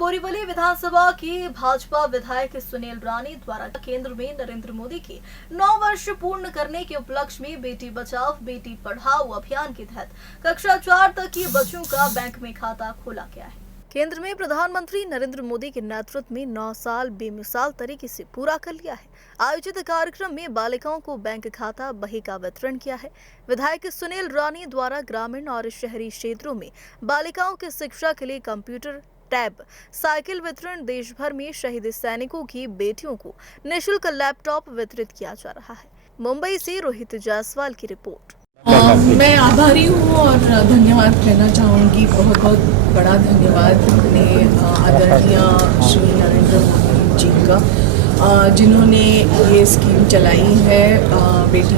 बोरीवली विधानसभा की भाजपा विधायक सुनील रानी द्वारा केंद्र में नरेंद्र मोदी के 9 वर्ष पूर्ण करने के उपलक्ष्य में बेटी बचाओ बेटी पढ़ाओ अभियान के तहत कक्षा 4 तक के बच्चों का बैंक में खाता खोला गया है। केंद्र में प्रधानमंत्री नरेंद्र मोदी के नेतृत्व में 9 साल बेमिसाल तरीके से पूरा कर लिया है। आयोजित कार्यक्रम में बालिकाओं को बैंक खाता बही का वितरण किया है। विधायक सुनील रानी द्वारा ग्रामीण और शहरी क्षेत्रों में बालिकाओं की शिक्षा के लिए कंप्यूटर, टैब, साइकिल वितरण, देश भर में शहीद सैनिकों की बेटियों को निःशुल्क लैपटॉप वितरित किया जा रहा है। मुंबई से रोहित जायसवाल की रिपोर्ट। मैं आभारी हूँ और धन्यवाद कहना चाहूँगी, बहुत बहुत बड़ा धन्यवाद अपने आदरणीय श्री नरेंद्र मोदी जी का, जिन्होंने ये स्कीम चलाई है बेटी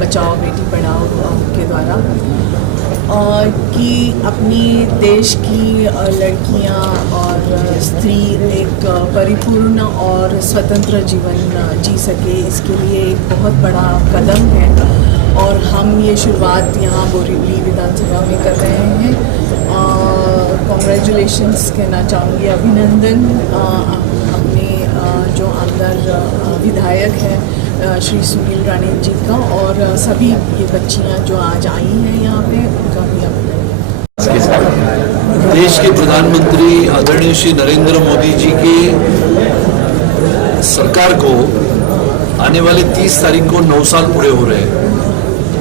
बचाओ बेटी पढ़ाओ के द्वारा, कि अपनी देश की लड़कियां और स्त्री एक परिपूर्ण और स्वतंत्र जीवन जी सके, इसके लिए एक बहुत बड़ा कदम है और हम ये शुरुआत यहाँ बोरीवली विधानसभा में कर रहे हैं। कॉन्ग्रेचुलेशंस कहना चाहूँगी, अभिनंदन अपने जो अंदर विधायक हैं श्री सुनील रानी जी का, और सभी ये बच्चियाँ जो आज आई हैं यहाँ पे, उनका भी अभिनंदन। देश के प्रधानमंत्री आदरणीय श्री नरेंद्र मोदी जी की सरकार को आने वाले 30 तारीख को 9 साल पूरे हो रहे हैं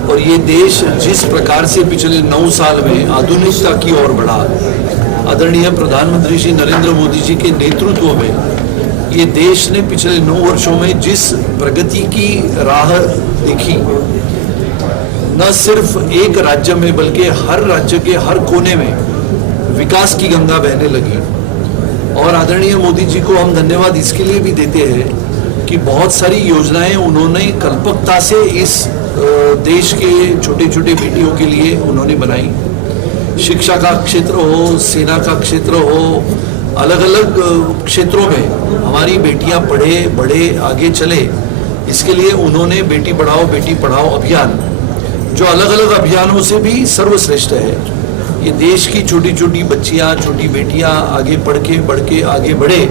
और ये देश जिस प्रकार से पिछले 9 साल में आधुनिकता की ओर बढ़ा, आदरणीय प्रधानमंत्री श्री नरेंद्र मोदी जी के नेतृत्व में ये देश ने पिछले 9 वर्षों में जिस प्रगति की राह देखी, न सिर्फ एक राज्य में बल्कि हर राज्य के हर कोने में विकास की गंगा बहने लगी। और आदरणीय मोदी जी को हम धन्यवाद इसके लिए भी देते हैं कि बहुत सारी योजनाएं उन्होंने कल्पकता से इस देश के छोटे छोटे बेटियों के लिए उन्होंने बनाई। शिक्षा का क्षेत्र हो, सेना का क्षेत्र हो, अलग अलग क्षेत्रों में हमारी बेटियां पढ़े बढ़े आगे चले, इसके लिए उन्होंने बेटी बढ़ाओ बेटी पढ़ाओ अभियान, जो अलग अलग अभियानों से भी सर्वश्रेष्ठ है। ये देश की छोटी छोटी बच्चियां, छोटी बेटियां आगे बढ़ के आगे बढ़े,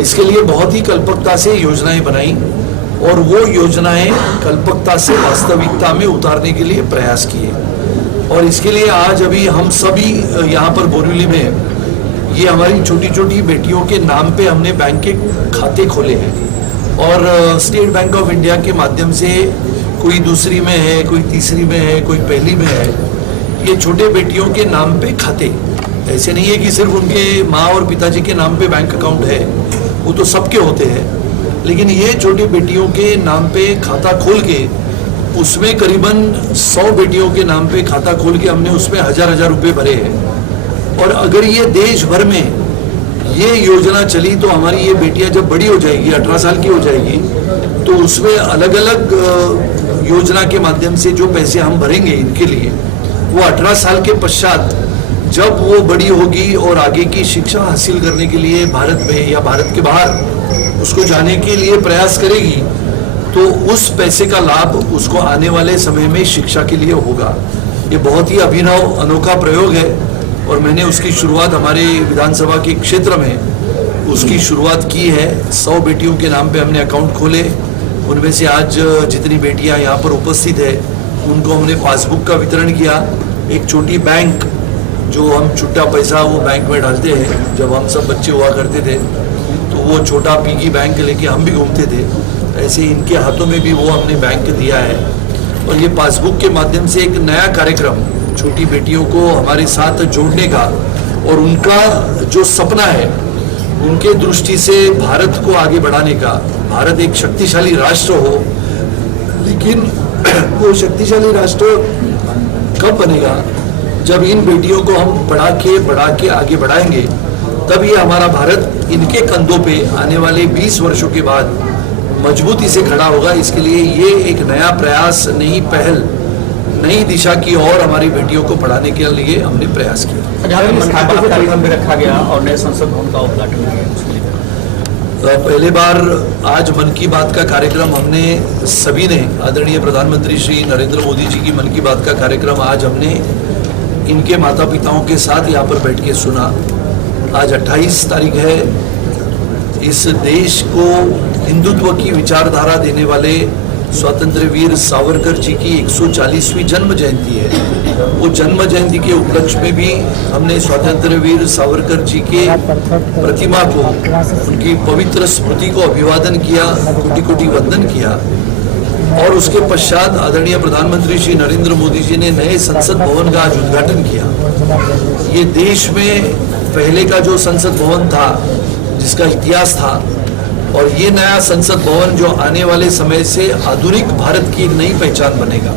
इसके लिए बहुत ही कल्पकता से योजनाएं बनाई और वो योजनाएं कल्पकता से वास्तविकता में उतारने के लिए प्रयास किए। और इसके लिए आज अभी हम सभी यहाँ पर बोरीवली में ये हमारी छोटी छोटी बेटियों के नाम पे हमने बैंक के खाते खोले हैं और स्टेट बैंक ऑफ इंडिया के माध्यम से कोई दूसरी में है, कोई तीसरी में है, कोई पहली में है, ये छोटे बेटियों के नाम पे खाते। ऐसे नहीं है कि सिर्फ उनके माँ और पिताजी के नाम पे बैंक अकाउंट है, वो तो सबके होते हैं, लेकिन ये छोटी बेटियों के नाम पे खाता खोल के उसमें करीबन 100 बेटियों के नाम पे खाता खोल के हमने उसमें हजार रुपए भरे हैं। और अगर ये देश भर में ये योजना चली तो हमारी ये बेटियां जब बड़ी हो जाएगी, 18 साल की हो जाएगी, तो उसमें अलग अलग योजना के माध्यम से जो पैसे हम भरेंगे इनके लिए, वो 18 साल के पश्चात जब वो बड़ी होगी और आगे की शिक्षा हासिल करने के लिए भारत में या भारत के बाहर उसको जाने के लिए प्रयास करेगी, तो उस पैसे का लाभ उसको आने वाले समय में शिक्षा के लिए होगा। ये बहुत ही अभिनव अनोखा प्रयोग है और मैंने उसकी शुरुआत हमारे विधानसभा के क्षेत्र में उसकी शुरुआत की है। 100 बेटियों के नाम पे हमने अकाउंट खोले, उनमें से आज जितनी बेटियां यहाँ पर उपस्थित है उनको हमने पासबुक का वितरण किया। एक छोटी बैंक, जो हम छुट्टा पैसा वो बैंक में डालते हैं, जब हम सब बच्चे हुआ करते थे तो वो छोटा पिगी बैंक लेके हम भी घूमते थे, ऐसे इनके हाथों में भी वो हमने बैंक दिया है। और ये पासबुक के माध्यम से एक नया कार्यक्रम छोटी बेटियों को हमारे साथ जोड़ने का और उनका जो सपना है उनके दृष्टि से भारत को आगे बढ़ाने का, भारत एक शक्तिशाली राष्ट्र हो, लेकिन वो शक्तिशाली राष्ट्र कब बनेगा जब इन बेटियों को हम बढ़ा के आगे बढ़ाएंगे, तब ये हमारा भारत इनके कंधों पे आने वाले 20 वर्षों के बाद मजबूती से खड़ा होगा। इसके लिए ये एक नया प्रयास, नई पहल, नई दिशा की ओर हमारी बेटियों को पढ़ाने के लिए हमने प्रयास किया। कार्यक्रम भी रखा गया और नए संसद भवन का उद्घाटन किया। पहले बार आज मन की बात का कार्यक्रम हमने सभी ने, आदरणीय प्रधानमंत्री श्री नरेंद्र मोदी जी की मन की बात का कार्यक्रम आज हमने इनके माता पिताओं के साथ यहाँ पर बैठ के सुना। आज 28 तारीख है। इस देश को हिंदुत्व की विचारधारा देने वाले स्वतंत्र वीर सावरकर जी की 140वीं जन्म जयंती है। वो जन्म जयंती के उपलक्ष्य में भी हमने स्वतंत्र वीर सावरकर जी के प्रतिमा को, उनकी पवित्र स्मृति को अभिवादन किया, कोटि कोटि वंदन किया। और उसके पश्चात आदरणीय प्रधानमंत्री श्री नरेंद्र मोदी जी ने नए संसद भवन का आज उद्घाटन किया। ये देश में पहले का जो संसद भवन था, जिसका इतिहास था, और ये नया संसद भवन जो आने वाले समय से आधुनिक भारत की एक नई पहचान बनेगा।